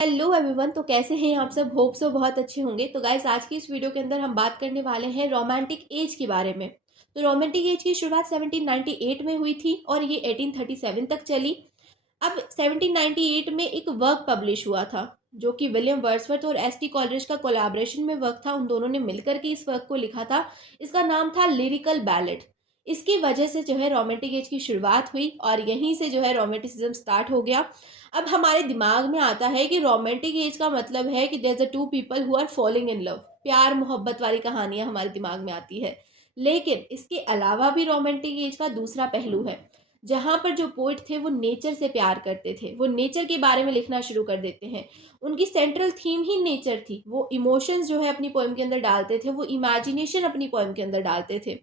Hello everyone. तो कैसे हैं आप सब? होप सो बहुत अच्छे होंगे। तो गाइस, आज की इस वीडियो के अंदर हम बात करने वाले हैं रोमांटिक एज के बारे में। तो रोमांटिक एज की शुरुआत 1798 में हुई थी और ये 1837 तक चली। अब 1798 में एक वर्क पब्लिश हुआ था जो कि विलियम वर्ड्सवर्थ और एस टी कॉलरिज का कोलैबोरेशन में वर्क था। उन दोनों ने मिलकर के इस वर्क को लिखा था। इसका नाम था लिरिकल बैलेड। इसकी वजह से जो है रोमांटिक एज की शुरुआत हुई और यहीं से जो है रोमांटिसिज्म स्टार्ट हो गया। अब हमारे दिमाग में आता है कि रोमांटिक एज का मतलब है कि there a two people who are following in love. प्यार मोहब्बत वाली कहानियां हमारे दिमाग में आती है। लेकिन इसके अलावा भी रोमांटिक एज का दूसरा पहलू है, जहाँ पर जो पोइट थे वो नेचर से प्यार करते थे। वो नेचर के बारे में लिखना शुरू कर देते हैं। उनकी सेंट्रल थीम ही नेचर थी। वो इमोशंस जो है अपनी पोएम के अंदर डालते थे, वो इमेजिनेशन अपनी पोएम के अंदर डालते थे।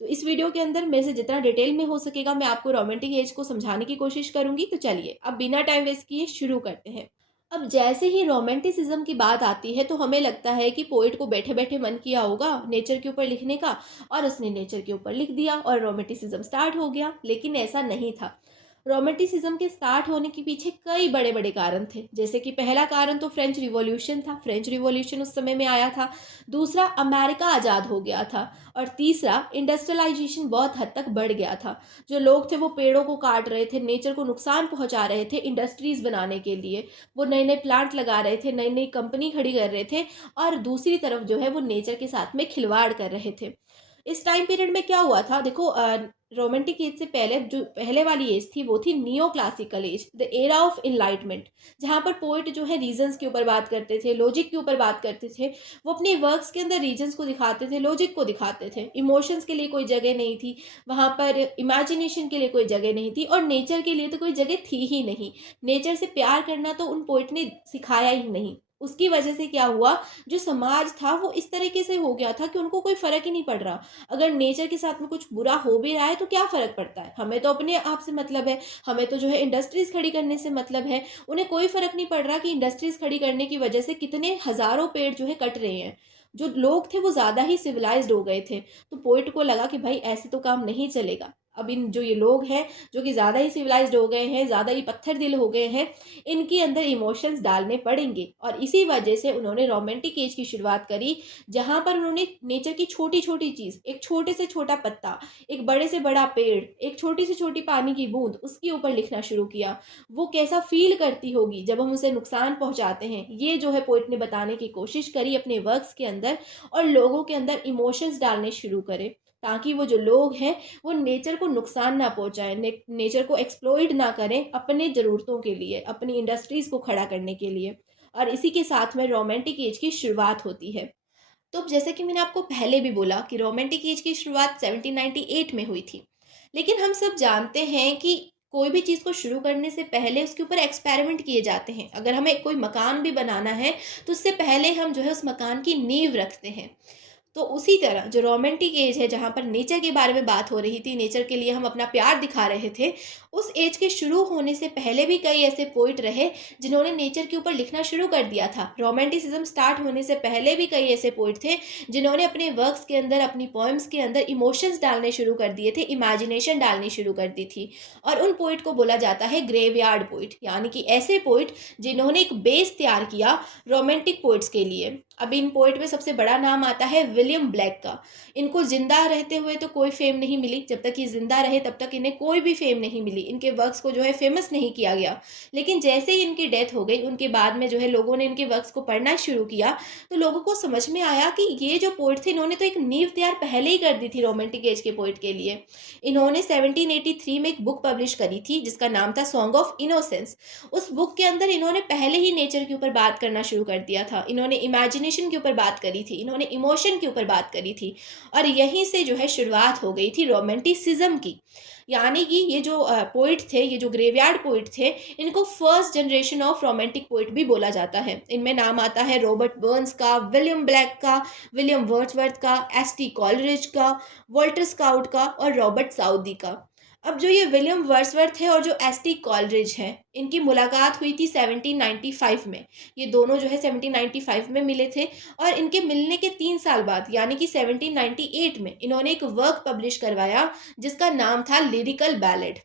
तो इस वीडियो के अंदर मेरे से जितना डिटेल में हो सकेगा मैं आपको रोमांटिक एज को समझाने की कोशिश करूंगी। तो चलिए अब बिना टाइम वेस्ट किए शुरू करते हैं। अब जैसे ही रोमांटिसिज्म की बात आती है तो हमें लगता है कि पोइट को बैठे बैठे मन किया होगा नेचर के ऊपर लिखने का, और उसने नेचर के ऊपर लिख दिया और रोमांटिसिज्म स्टार्ट हो गया। लेकिन ऐसा नहीं था। रोमांटिसिज्म के स्टार्ट होने के पीछे कई बड़े बड़े कारण थे। जैसे कि पहला कारण तो फ्रेंच रिवॉल्यूशन था। फ्रेंच रिवॉल्यूशन उस समय में आया था। दूसरा, अमेरिका आज़ाद हो गया था। और तीसरा, इंडस्ट्रियलाइजेशन बहुत हद तक बढ़ गया था। जो लोग थे वो पेड़ों को काट रहे थे, नेचर को नुकसान पहुंचा रहे थे इंडस्ट्रीज बनाने के लिए। वो नए नए प्लांट लगा रहे थे, नई नई कंपनी खड़ी कर रहे थे। और दूसरी तरफ जो है वो नेचर के साथ में खिलवाड़ कर रहे थे। इस टाइम पीरियड में क्या हुआ था, देखो, रोमांटिक एज से पहले जो पहले वाली एज थी वो थी neo classical as, the era of enlightenment. जहाँ पर पोइट जो है रीजंस के ऊपर बात करते थे, लॉजिक के ऊपर बात करते थे। वो अपने वर्क्स के अंदर रीजंस को दिखाते थे, लॉजिक को दिखाते थे। इमोशंस के लिए कोई जगह नहीं थी वहाँ पर, इमेजिनेशन के लिए कोई जगह नहीं थी, और नेचर के लिए तो कोई जगह थी ही नहीं। नेचर से प्यार करना तो उन पोइट ने सिखाया ही नहीं। उसकी वजह से क्या हुआ, जो समाज था वो इस तरीके से हो गया था कि उनको कोई फर्क ही नहीं पड़ रहा। अगर नेचर के साथ में कुछ बुरा हो भी रहा है तो क्या फ़र्क पड़ता है, हमें तो अपने आप से मतलब है। हमें तो जो है इंडस्ट्रीज़ खड़ी करने से मतलब है। उन्हें कोई फ़र्क नहीं पड़ रहा कि इंडस्ट्रीज़ खड़ी करने की वजह से कितने हज़ारों पेड़ जो है कट रहे हैं। जो लोग थे वो ज़्यादा ही सिविलाइज्ड हो गए थे। तो पोइट को लगा कि भाई ऐसे तो काम नहीं चलेगा। अब इन जो ये लोग हैं, जो कि ज़्यादा ही सिविलाइज्ड हो गए हैं, ज़्यादा ही पत्थर दिल हो गए हैं, इनके अंदर इमोशंस डालने पड़ेंगे। और इसी वजह से उन्होंने रोमांटिक एज की शुरुआत करी, जहाँ पर उन्होंने नेचर की छोटी छोटी चीज़, एक छोटे से छोटा पत्ता, एक बड़े से बड़ा पेड़, एक छोटी से छोटी पानी की बूंद, उसके ऊपर लिखना शुरू किया। वो कैसा फील करती होगी जब हम उसे नुकसान पहुंचाते हैं, ये जो है पोइट ने बताने की कोशिश करी अपने वर्क्स के अंदर। और लोगों के अंदर इमोशंस डालने शुरू करे, ताकि वो जो लोग हैं वो नेचर को नुकसान ना पहुंचाएं, नेचर को एक्सप्लॉइट ना करें अपने ज़रूरतों के लिए, अपनी इंडस्ट्रीज़ को खड़ा करने के लिए। और इसी के साथ में रोमांटिक एज की शुरुआत होती है। तो जैसे कि मैंने आपको पहले भी बोला कि रोमांटिक एज की शुरुआत 1798 में हुई थी। लेकिन हम सब जानते हैं कि कोई भी चीज़ को शुरू करने से पहले उसके ऊपर एक्सपेरिमेंट किए जाते हैं। अगर हमें कोई मकान भी बनाना है तो उससे पहले हम जो है उस मकान की नींव रखते हैं। तो उसी तरह जो रोमांटिक एज है, जहाँ पर नेचर के बारे में बात हो रही थी, नेचर के लिए हम अपना प्यार दिखा रहे थे, उस एज के शुरू होने से पहले भी कई ऐसे पोइट रहे जिन्होंने नेचर के ऊपर लिखना शुरू कर दिया था। रोमांटिसिज्म स्टार्ट होने से पहले भी कई ऐसे पोइट थे जिन्होंने अपने वर्क्स के अंदर, अपनी पोएम्स के अंदर इमोशंस डालने शुरू कर दिए थे, इमेजिनेशन डालनी शुरू कर दी थी। और उन पोइट को बोला जाता है ग्रेवयार्ड पोइट, यानी कि ऐसे पोइट जिन्होंने एक बेस तैयार किया रोमांटिक पोइट्स के लिए। अब इन पोइट में सबसे बड़ा नाम आता है विलियम ब्लैक का। इनको जिंदा रहते हुए तो कोई फेम नहीं मिली, जब तक ये जिंदा रहे तब तक इन्हें कोई भी फेम नहीं मिली, इनके वर्क्स को जो है फेमस नहीं किया गया। लेकिन जैसे ही इनकी डेथ हो गई, उनके बाद में जो है लोगों ने इनके वर्क्स को पढ़ना शुरू किया, तो लोगों को समझ में आया कि ये जो पोइट थे इन्होंने तो एक नींव तैयार पहले ही कर दी थी रोमांटिक एज के पोइट के लिए। इन्होंने 1783 में एक बुक पब्लिश करी थी जिसका नाम था सॉन्ग ऑफ इनोसेंस। उस बुक के अंदर इन्होंने पहले ही नेचर के ऊपर बात करना शुरू कर दिया था। इन्होंने इमेजिनेशन के ऊपर बात करी थी, इन्होंने इमोशन के ऊपर बात करी थी। और यहीं से जो है शुरुआत हो गई थी रोमांटिसिज्म की। यानी कि ये जो पोइट थे, ये जो ग्रेवयार्ड पोइट थे, इनको first generation of romantic poet भी बोला जाता है। इनमें नाम आता है रॉबर्ट बर्न्स का, विलियम ब्लैक का, विलियम वर्ड्सवर्थ का, एस टी कॉलरिज का, वॉल्टर स्काउट का और रॉबर्ट साउदी का। अब जो ये विलियम वर्ड्सवर्थ है और जो एस टी कॉलरिज है, इनकी मुलाकात हुई थी 1795 में। ये दोनों जो है 1795 में मिले थे। और इनके मिलने के 3 साल बाद यानी कि 1798 में इन्होंने एक वर्क पब्लिश करवाया जिसका नाम था लिरिकल बैलेड।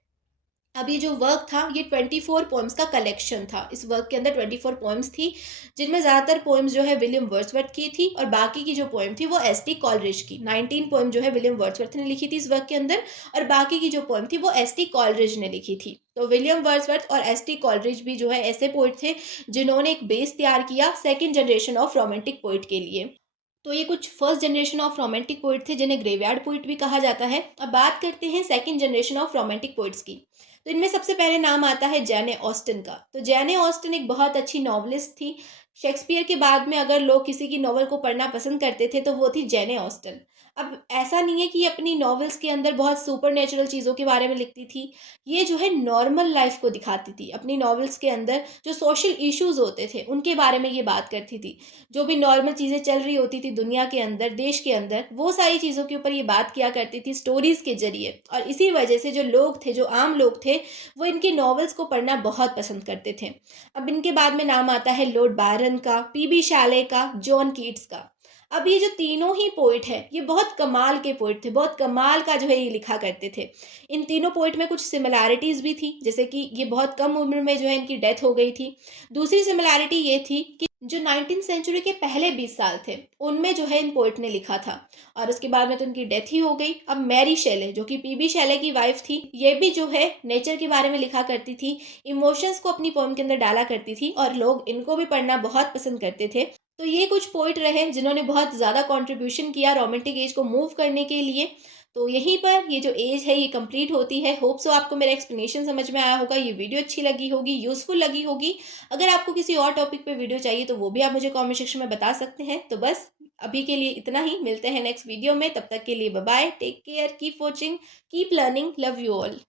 अब ये जो वर्क था ये 24 पोएम्स का कलेक्शन था। इस वर्क के अंदर 24 पोएम्स थी, जिनमें ज़्यादातर पोएम्स जो है विलियम वर्ड्सवर्थ की थी और बाकी की जो पोएम थी वो एस टी कॉलरिज की। 19 पोएम जो है विलियम वर्ड्सवर्थ ने लिखी थी इस वर्क के अंदर, और बाकी की जो पोएम थी वो एस टी कॉलरिज ने लिखी थी। तो विलियम वर्ड्सवर्थ और एस टी कॉलरिज भी जो है ऐसे पोएट थे जिन्होंने एक बेस तैयार किया second generation of romantic poet के लिए। तो ये कुछ first generation of romantic poet थे जिन्हें ग्रेवयार्ड पोइट भी कहा जाता है। अब बात करते हैं second generation of romantic poets की। तो इनमें सबसे पहले नाम आता है जैने ऑस्टन का। तो जैने ऑस्टन एक बहुत अच्छी नॉवलिस्ट थी। शेक्सपियर के बाद में अगर लोग किसी की नॉवल को पढ़ना पसंद करते थे तो वो थी जैने ऑस्टन। अब ऐसा नहीं है कि ये अपनी नॉवेल्स के अंदर बहुत सुपर नेचुरल चीज़ों के बारे में लिखती थी। ये जो है नॉर्मल लाइफ को दिखाती थी। अपनी नॉवेल्स के अंदर जो सोशल इश्यूज होते थे उनके बारे में ये बात करती थी। जो भी नॉर्मल चीज़ें चल रही होती थी दुनिया के अंदर, देश के अंदर, वो सारी चीज़ों के ऊपर ये बात किया करती थी स्टोरीज़ के ज़रिए। और इसी वजह से जो लोग थे, जो आम लोग थे, वो इनकी नॉवेल्स को पढ़ना बहुत पसंद करते थे। अब इनके बाद में नाम आता है लॉर्ड बायरन का, पीबी शैले का, जॉन कीट्स का। अब ये जो तीनों ही पोएट हैं, ये बहुत कमाल के पोएट थे, बहुत कमाल का जो है ये लिखा करते थे। इन तीनों पोएट में कुछ सिमिलैरिटीज़ भी थी, जैसे कि ये बहुत कम उम्र में जो है इनकी डेथ हो गई थी। दूसरी सिमिलैरिटी ये थी कि जो 19th सेंचुरी के पहले 20 साल थे, उनमें जो है इन पोएट ने लिखा था और उसके बाद में तो उनकी डेथ ही हो गई। अब मैरी शेले जो कि पीबी शेले की वाइफ थी, ये भी जो है नेचर के बारे में लिखा करती थी, इमोशंस को अपनी पोएम के अंदर डाला करती थी और लोग इनको भी पढ़ना बहुत पसंद करते थे। तो ये कुछ पोएट रहे जिन्होंने बहुत ज़्यादा कंट्रीब्यूशन किया रोमांटिक एज को मूव करने के लिए। तो यहीं पर ये जो एज है ये कंप्लीट होती है। होप सो आपको मेरा एक्सप्लेनेशन समझ में आया होगा, ये वीडियो अच्छी लगी होगी, यूज़फुल लगी होगी। अगर आपको किसी और टॉपिक पे वीडियो चाहिए तो वो भी आप मुझे कमेंट सेक्शन में बता सकते हैं। तो बस अभी के लिए इतना ही, मिलते हैं नेक्स्ट वीडियो में। तब तक के लिए bye bye, take care, keep watching, keep learning, love you all.